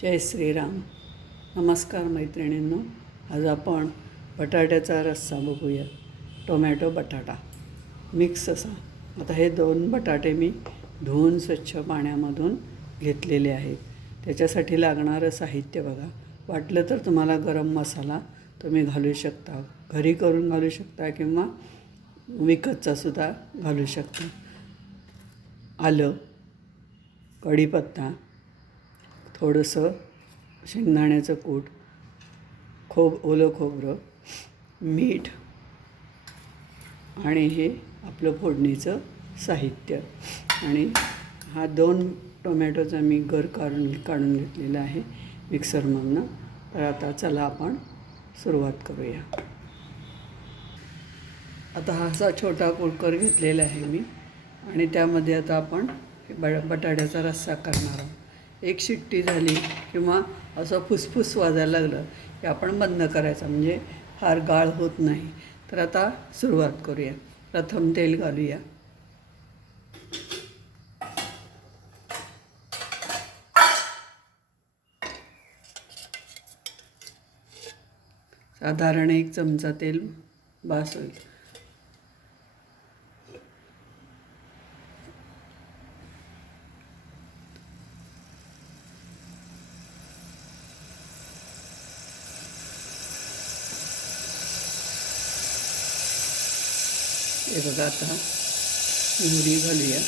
जय श्रीराम. नमस्कार मैत्रिणींनो. आज आपण बटाट्याचा रस्सा बघूया. टोमॅटो बटाटा मिक्स असा. आता हे 2 बटाटे मी धुवून स्वच्छ पाण्यामधून घेतलेले आहेत. त्याच्यासाठी लागणारं साहित्य बघा. वाटलं तर तुम्हाला गरम मसाला तुम्ही घालू शकता, घरी करून घालू शकता किंवा विकतचासुद्धा घालू शकता. आलं, कढीपत्ता, थोडंसं शेंगदाण्याचं कूट, ओलं खोबरं, मीठ आणि हे आपलं फोडणीचं साहित्य. आणि हा 2 टोमॅटोचा मी गर काढून घेतलेला आहे मिक्सरमधनं. तर आता चला आपण सुरुवात करूया. आता हा असा छोटा कुकर घेतलेला आहे मी आणि त्यामध्ये आता आपण बटाट्याचा रस्सा करणार आहोत. एक शिट्टी झाली किंवा असं फुसफुस वाजायला लागलं की आपण बंद करायचं, म्हणजे फार गाळ होत नाही. तर आता सुरुवात करूया. प्रथम तेल घालूया. साधारण 1 चमचा तेल बास होईल. हे बघा, आता मोहरी घालूया.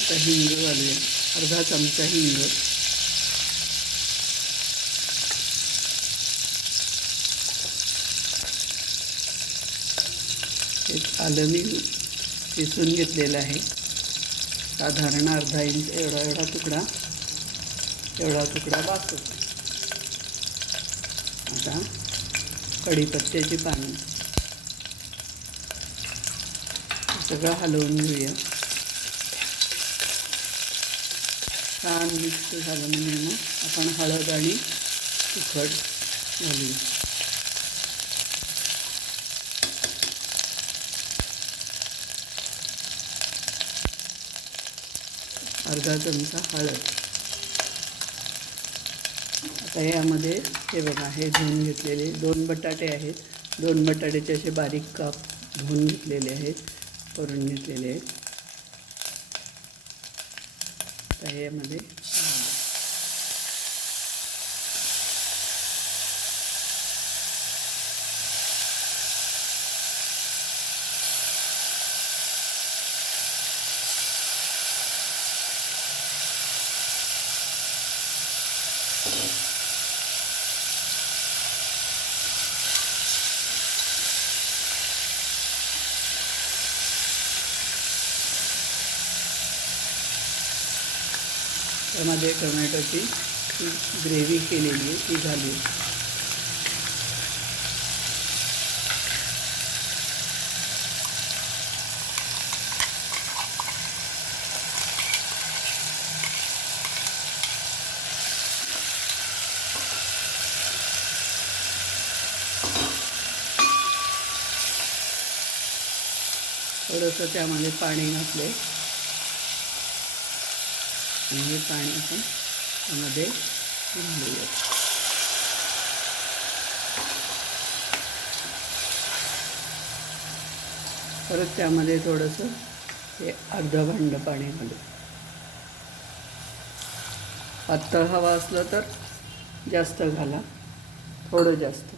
आता हिंग घालूया. अर्धा चमचा हिंग. एक आलं मी किसून घेतलेलं आहे. साधारण अर्धा इंच एवढा तुकडा बास होतो. आता कढीपत्त्याची पानं सगळं हलवून घेऊया. छान मिक्स झालं म्हणजे मग आपण हळद आणि तिखट घालूया. अर्धा चमचा हळद. आता यामध्ये हे बघा, हे धुवून घेतलेले 2 बटाटे आहेत. 2 बटाट्याचे असे बारीक काप धुवून घेतलेले आहेत, करून घेतलेले आहेत. आता यामध्ये त्यामध्ये टोमॅटोची ग्रेव्ही केलेली आहे ती घालू. थोडंसं त्यामध्ये पाणी घातलं आणि हे पाणी आपण त्यामध्ये घालूया. परत त्यामध्ये थोडंसं हे अर्धं भांडं पाणी घालू. पातळ हवा असलं तर जास्त घाला, थोडं जास्त.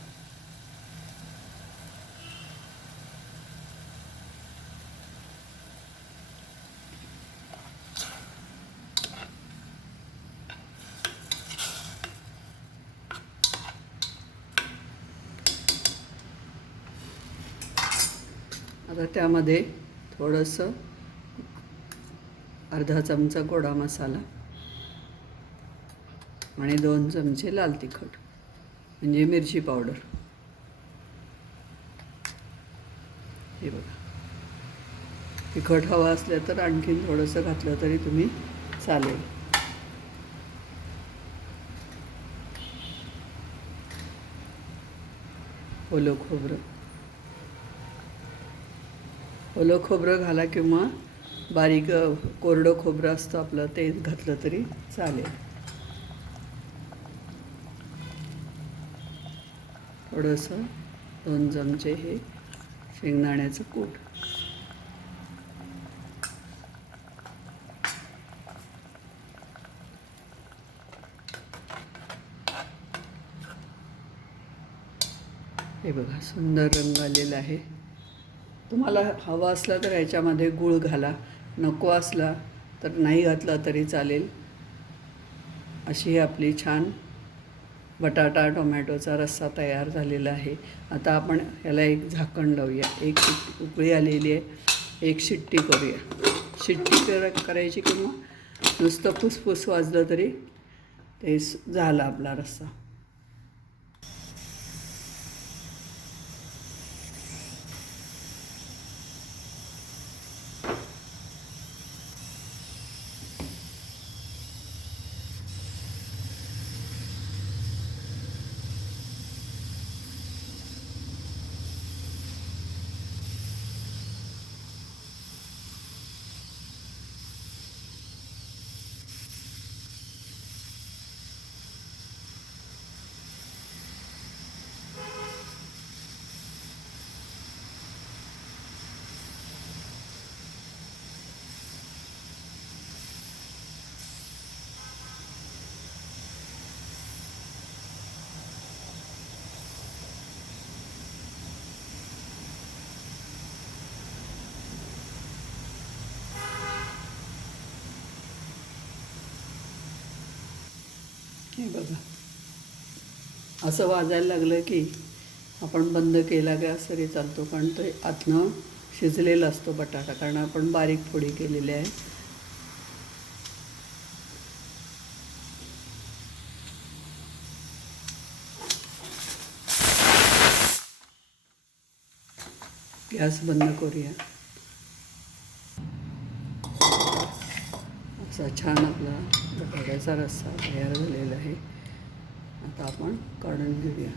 आता त्यामध्ये थोडंसं अर्धा चमचा गोडा मसाला आणि 2 चमचे लाल तिखट म्हणजे मिरची पावडर. हे बघा, तिखट हवं असलं तर आणखीन थोडंसं घातलं तरी तुम्ही चालेल. ओलं खोबरं घाला किंवा बारीक कोरडं खोबरं असतं आपलं ते घातलं तरी चालेल. थोडंसं 2 चमचे हे शेंगदाण्याचं कूट. हे बघा सुंदर रंग आलेला आहे. तुम्हाला हवा असला तर ह्याच्यामध्ये गूळ घाला, नको असला तर नाही घातला तरी चालेल. अशी आपली छान बटाटा टोमॅटोचा रस्सा तयार झालेला आहे. आता आपण ह्याला एक झाकण लावूया. एक शिट्टी उकळी आलेली आहे, एक शिट्टी करूया. शिट्टी करायची किंवा नुसतं फुसफुस वाजलं तरी ते झाला आपला रस्सा. हे बघा असं वाजायला लागलं की आपण बंद केला गॅस तरी चालतो, कारण ते आतनं शिजलेला असतो बटाटा, कारण आपण बारीक फोडी केलेली आहे. गॅस बंद करूया. असा छान आपला बटाट्याचा रस्सा तयार झालेला आहे. आता आपण काढून घेऊया.